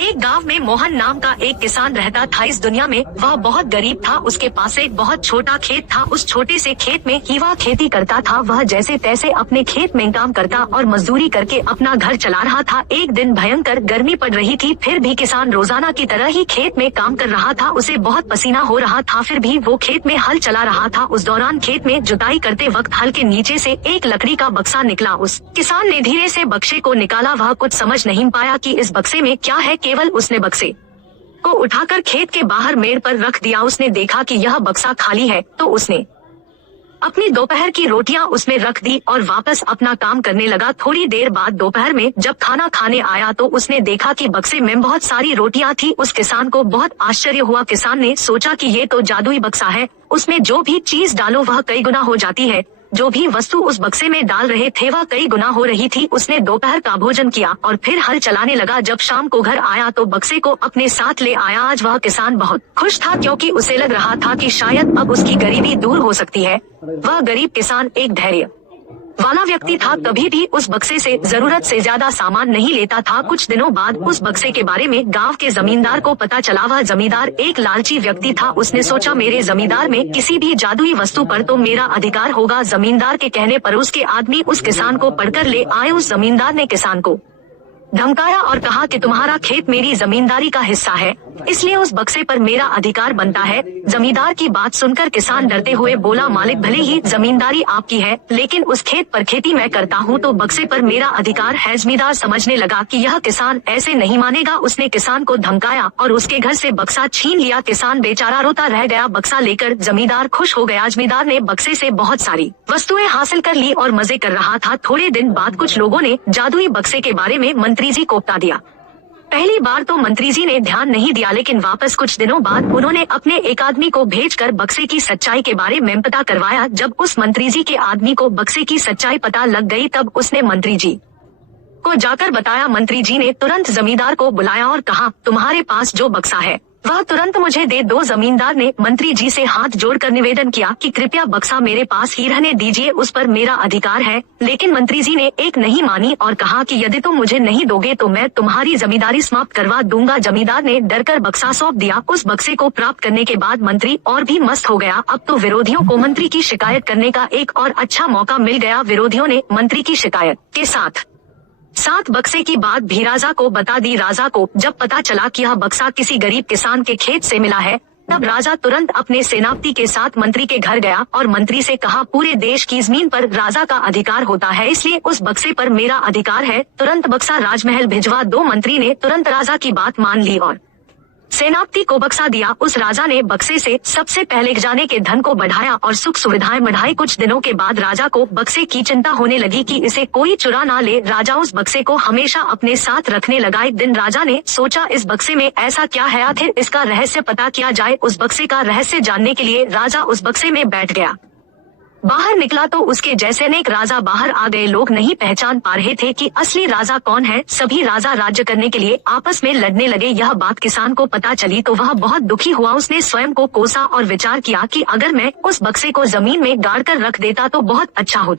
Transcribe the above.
एक गांव में मोहन नाम का एक किसान रहता था। इस दुनिया में वह बहुत गरीब था। उसके पास एक बहुत छोटा खेत था। उस छोटे से खेत में ही वह खेती करता था। वह जैसे तैसे अपने खेत में काम करता और मजदूरी करके अपना घर चला रहा था। एक दिन भयंकर गर्मी पड़ रही थी, फिर भी किसान रोजाना की तरह ही खेत में काम कर रहा था। उसे बहुत पसीना हो रहा था, फिर भी वो खेत में हल चला रहा था। उस दौरान खेत में जुताई करते वक्त हल के नीचे से एक लकड़ी का बक्सा निकला। उस किसान ने धीरे से बक्से को निकाला। वह कुछ समझ नहीं पाया कि इस बक्से में क्या है। केवल उसने बक्से को उठाकर खेत के बाहर मेड़ पर रख दिया। उसने देखा कि यह बक्सा खाली है, तो उसने अपनी दोपहर की रोटियां उसमें रख दी और वापस अपना काम करने लगा। थोड़ी देर बाद दोपहर में जब खाना खाने आया तो उसने देखा कि बक्से में बहुत सारी रोटियां थी। उस किसान को बहुत आश्चर्य हुआ। किसान ने सोचा कि ये तो जादुई बक्सा है, उसमें जो भी चीज डालो वह कई गुना हो जाती है। जो भी वस्तु उस बक्से में डाल रहे थे वह कई गुना हो रही थी। उसने दोपहर का भोजन किया और फिर हल चलाने लगा। जब शाम को घर आया तो बक्से को अपने साथ ले आया। आज वह किसान बहुत खुश था, क्योंकि उसे लग रहा था कि शायद अब उसकी गरीबी दूर हो सकती है। वह गरीब किसान एक धैर्य वाला व्यक्ति था, कभी भी उस बक्से से जरूरत से ज्यादा सामान नहीं लेता था। कुछ दिनों बाद उस बक्से के बारे में गांव के जमींदार को पता चला। वह जमींदार एक लालची व्यक्ति था। उसने सोचा मेरे जमींदार में किसी भी जादुई वस्तु पर तो मेरा अधिकार होगा। जमींदार के कहने पर उसके आदमी उस किसान को पकड़कर ले आए। उस जमींदार ने किसान को धमकाया और कहा कि तुम्हारा खेत मेरी जमींदारी का हिस्सा है, इसलिए उस बक्से पर मेरा अधिकार बनता है। जमींदार की बात सुनकर किसान डरते हुए बोला, मालिक भले ही जमींदारी आपकी है, लेकिन उस खेत पर खेती मैं करता हूँ, तो बक्से पर मेरा अधिकार है। जमींदार समझने लगा कि यह किसान ऐसे नहीं मानेगा। उसने किसान को धमकाया और उसके घर से बक्सा छीन लिया। किसान बेचारा रोता रह गया। बक्सा लेकर जमींदार खुश हो गया। जमींदार ने बक्से से बहुत सारी वस्तुएं हासिल कर ली और मजे कर रहा था। थोड़े दिन बाद कुछ लोगों ने जादुई बक्से के बारे में मंत्री जी को बता दिया। पहली बार तो मंत्री जी ने ध्यान नहीं दिया, लेकिन वापस कुछ दिनों बाद उन्होंने अपने एक आदमी को भेजकर बक्से की सच्चाई के बारे में पता करवाया। जब उस मंत्री जी के आदमी को बक्से की सच्चाई पता लग गई, तब उसने मंत्री जी को जाकर बताया। मंत्री जी ने तुरंत जमींदार को बुलाया और कहा, तुम्हारे पास जो बक्सा है वह तुरंत मुझे दे दो। जमींदार ने मंत्री जी से हाथ जोड़कर निवेदन किया कि कृपया बक्सा मेरे पास ही रहने दीजिए, उस पर मेरा अधिकार है। लेकिन मंत्री जी ने एक नहीं मानी और कहा कि यदि तुम मुझे नहीं दोगे तो मैं तुम्हारी जमींदारी समाप्त करवा दूंगा। जमींदार ने डरकर बक्सा सौंप दिया। उस बक्से को प्राप्त करने के बाद मंत्री और भी मस्त हो गया। अब तो विरोधियों को मंत्री की शिकायत करने का एक और अच्छा मौका मिल गया। विरोधियों ने मंत्री की शिकायत के साथ बक्से की बात भी राजा को बता दी। राजा को जब पता चला कि यह बक्सा किसी गरीब किसान के खेत से मिला है, तब राजा तुरंत अपने सेनापति के साथ मंत्री के घर गया और मंत्री से कहा, पूरे देश की जमीन पर राजा का अधिकार होता है, इसलिए उस बक्से पर मेरा अधिकार है। तुरंत बक्सा राजमहल भिजवा दो। मंत्री ने तुरंत राजा की बात मान ली और सेनापति को बक्सा दिया। उस राजा ने बक्से से सबसे पहले खजाने के धन को बढ़ाया और सुख सुविधाएं बढ़ाई। कुछ दिनों के बाद राजा को बक्से की चिंता होने लगी कि इसे कोई चुरा ना ले। राजा उस बक्से को हमेशा अपने साथ रखने लगा। एक दिन राजा ने सोचा, इस बक्से में ऐसा क्या है, आखिर इसका रहस्य पता किया जाए। उस बक्से का रहस्य जानने के लिए राजा उस बक्से में बैठ गया। बाहर निकला तो उसके जैसे अनेक राजा बाहर आ गए। लोग नहीं पहचान पा रहे थे कि असली राजा कौन है। सभी राजा राज्य करने के लिए आपस में लड़ने लगे। यह बात किसान को पता चली तो वह बहुत दुखी हुआ। उसने स्वयं को कोसा और विचार किया कि अगर मैं उस बक्से को जमीन में गाड़ कर रख देता तो बहुत अच्छा होता।